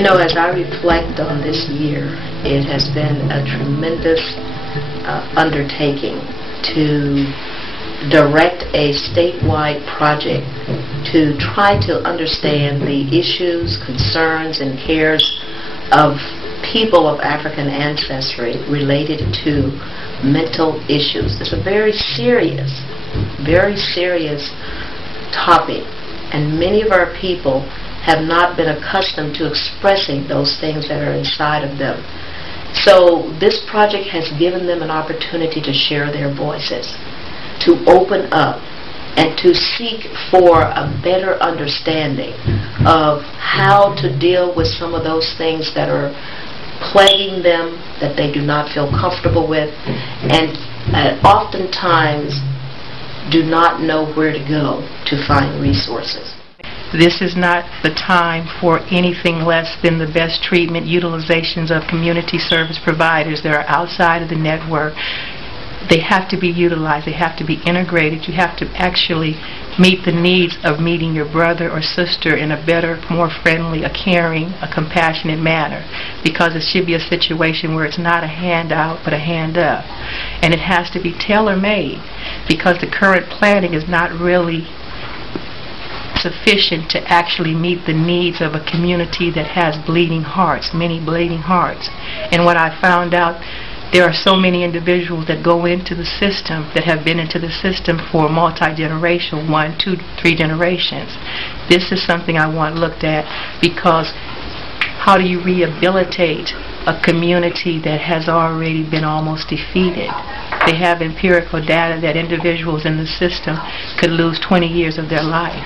You know, as I reflect on this year, it has been a tremendous undertaking to direct a statewide project to try to understand the issues, concerns, and cares of people of African ancestry related to mental issues. It's a very serious topic, and many of our people have not been accustomed to expressing those things that are inside of them. So this project has given them an opportunity to share their voices, to open up, and to seek for a better understanding of how to deal with some of those things that are plaguing them, that they do not feel comfortable with, and oftentimes do not know where to go to find resources. This is not the time for anything less than the best treatment utilizations of community service providers that are outside of the network. They have to be utilized. They have to be integrated. You have to actually meet the needs of meeting your brother or sister in a better, more friendly, a caring, a compassionate manner, because it should be a situation where it's not a handout but a hand up. And it has to be tailor-made, because the current planning is not really sufficient to actually meet the needs of a community that has bleeding hearts, many bleeding hearts. And what I found out, there are so many individuals that go into the system, that have been into the system for multi-generational, 1, 2, 3 generations. This is something I want looked at, because how do you rehabilitate a community that has already been almost defeated? They have empirical data that individuals in the system could lose 20 years of their life.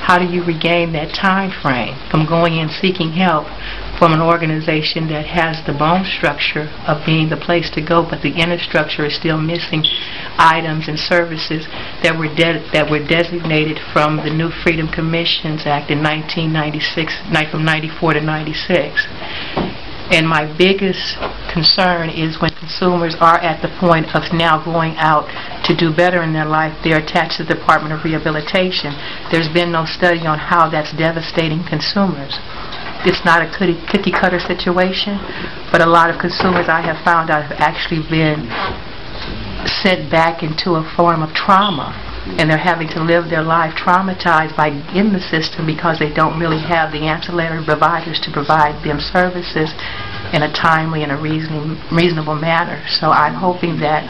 How do you regain that time frame from going in seeking help from an organization that has the bone structure of being the place to go, but the inner structure is still missing items and services that were designated from the New Freedom Commissions Act in 1996, from 94 to 96. And my biggest concern is when consumers are at the point of now going out to do better in their life, they're attached to the Department of Rehabilitation. There's been no study on how that's devastating consumers. It's not a cookie-cutter situation, but a lot of consumers I have found out have actually been sent back into a form of trauma, and they're having to live their life traumatized by in the system because they don't really have the ancillary providers to provide them services in a timely and a reasonable manner. So I'm hoping that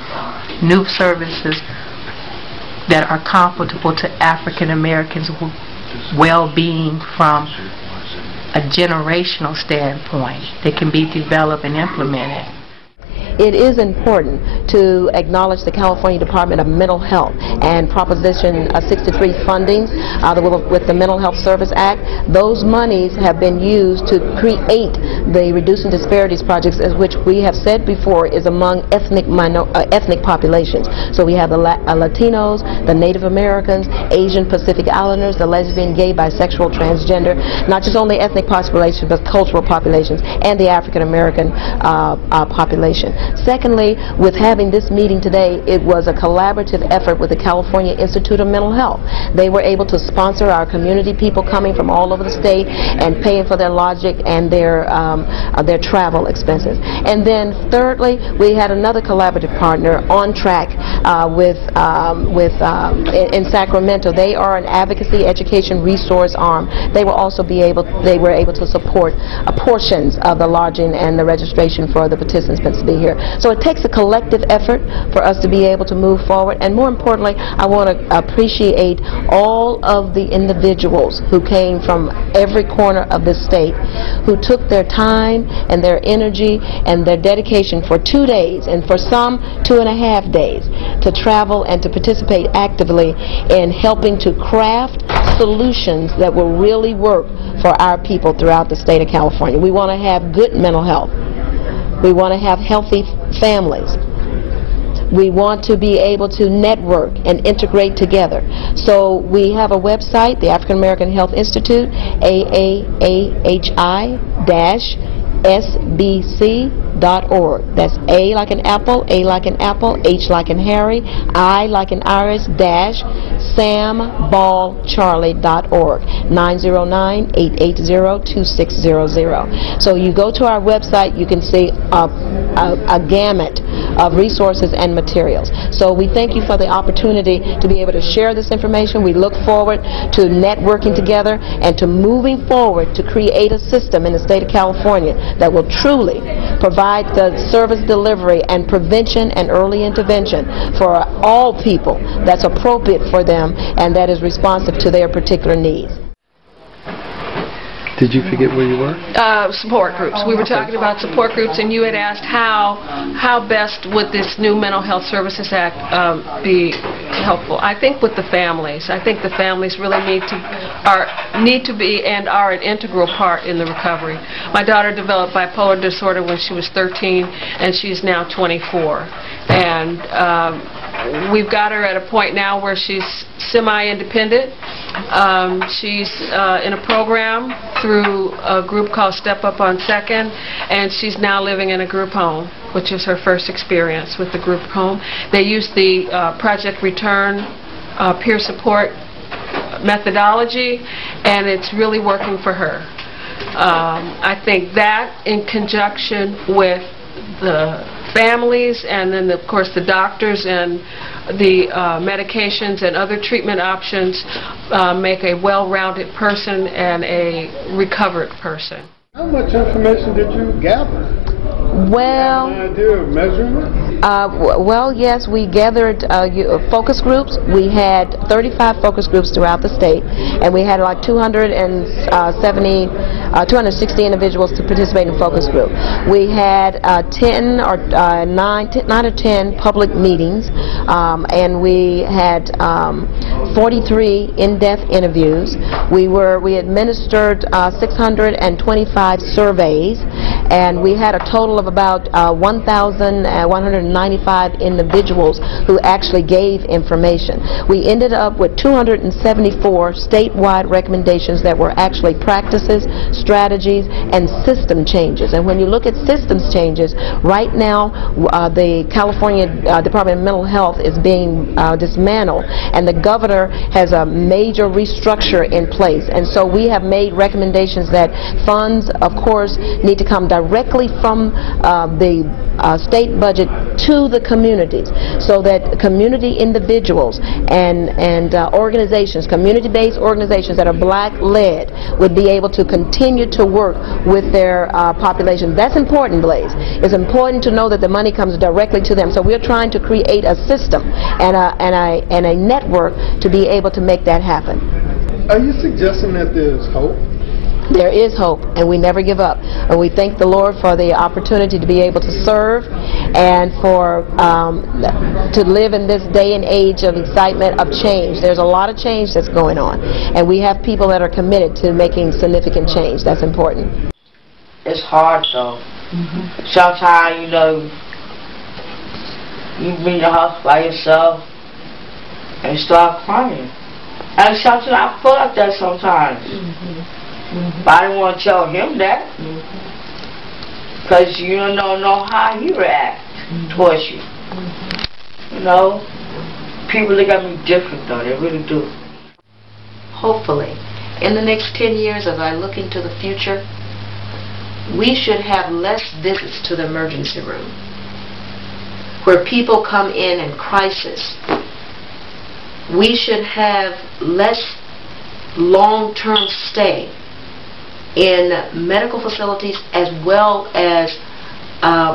new services that are comparable to African Americans' well-being from a generational standpoint, they can be developed and implemented. It is important to acknowledge the California Department of Mental Health and Proposition 63 funding with the Mental Health Service Act. Those monies have been used to create the Reducing Disparities Projects, as which we have said before is among ethnic populations. So we have the Latinos, the Native Americans, Asian Pacific Islanders, the lesbian, gay, bisexual, transgender, not just only ethnic populations but cultural populations, and the African American population. Secondly, with having this meeting today, it was a collaborative effort with the California Institute of Mental Health. They were able to sponsor our community people coming from all over the state and paying for their lodging and their travel expenses. And then thirdly, we had another collaborative partner on track in Sacramento. They are an advocacy education resource arm. They were able to support portions of the lodging and the registration for the participants to be here. So it takes a collective effort for us to be able to move forward, and more importantly, I want to appreciate all of the individuals who came from every corner of this state, who took their time and their energy and their dedication for 2 days, and for some 2.5 days, to travel and to participate actively in helping to craft solutions that will really work for our people throughout the state of California. We want to have good mental health. We want to have healthy families. We want to be able to network and integrate together. So we have a website, the African American Health Institute, AAAHI- sbc.org. That's A like an apple, A like an apple, H like in Harry, I like in Iris, dash samballcharlie.org, 909-880-2600. So you go to our website, you can see a gamut of resources and materials. So we thank you for the opportunity to be able to share this information. We look forward to networking together and to moving forward to create a system in the state of California that will truly provide the service delivery and prevention and early intervention for all people that's appropriate for them and that is responsive to their particular needs. Did you forget where you were? Support groups. We were talking about support groups, and you had asked how best would this new Mental Health Services Act be helpful. I think with the families. I think the families really need to be and are an integral part in the recovery. My daughter developed bipolar disorder when she was 13, and she's now 24. And we've got her at a point now where she's semi-independent. She's in a program through a group called Step Up on Second, and she's now living in a group home, which is her first experience with the group home. They use the Project Return peer support methodology, and it's really working for her. I think that in conjunction with the families and then of course the doctors and the medications and other treatment options make a well-rounded person and a recovered person. How much information did you gather? Well, An idea of measuring it? Well, yes, we gathered focus groups. We had 35 focus groups throughout the state, and we had like 260 individuals to participate in focus group. We had 9 or 10 public meetings, and we had 43 in-depth interviews. We administered 625 surveys, and we had a total of about 1,195 individuals who actually gave information. We ended up with 274 statewide recommendations that were actually practices, strategies, and system changes. And when you look at systems changes, right now the California Department of Mental Health is being dismantled, and the governor has a major restructure in place. And so we have made recommendations that funds, of course, need to come directly from the state budget to the communities, so that community individuals and organizations, community-based organizations that are black-led, would be able to continue to work with their population. That's important, Blaze. It's important to know that the money comes directly to them. So we're trying to create a system and a network to be able to make that happen. Are you suggesting that there's hope? There is hope, and we never give up. And we thank the Lord for the opportunity to be able to serve and for to live in this day and age of excitement, of change. There's a lot of change that's going on, and we have people that are committed to making significant change. That's important. It's hard though. Sometimes, you know, you be in the house by yourself and start crying. And sometimes I feel like that sometimes. But I don't want to tell him that, because you don't know how he reacts towards you. You know, people look at me different though, they really do. Hopefully, in the next 10 years, as I look into the future, we should have less visits to the emergency room, where people come in crisis. We should have less long-term stay in medical facilities as well as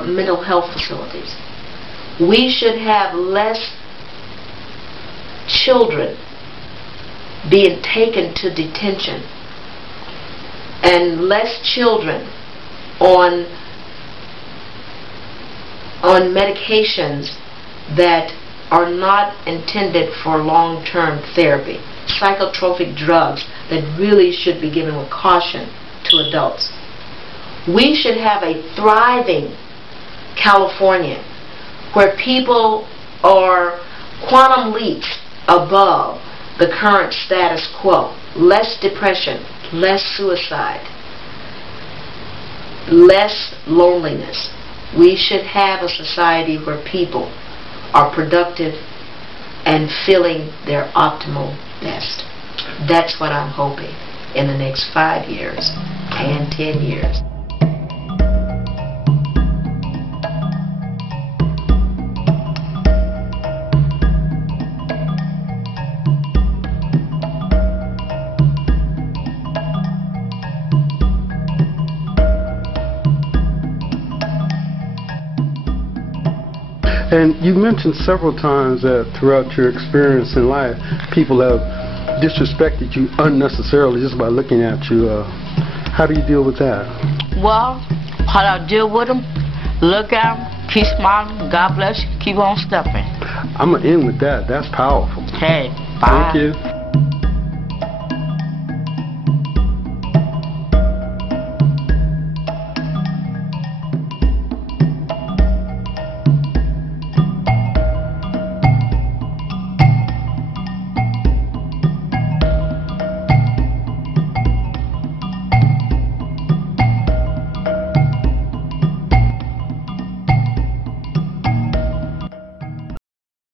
mental health facilities. We should have less children being taken to detention and less children on medications that are not intended for long-term therapy, psychotropic drugs that really should be given with caution to adults. We should have a thriving California where people are quantum leaps above the current status quo. Less depression, less suicide. less loneliness. We should have a society where people are productive and feeling their optimal best. That's what I'm hoping in the next 5 years and 10 years. And you mentioned several times that throughout your experience in life, people have disrespected you unnecessarily just by looking at you. How do you deal with that? Well, how I deal with them, look at them, keep smiling, God bless you, keep on stepping. I'm going to end with that. That's powerful. Hey, bye. Thank you.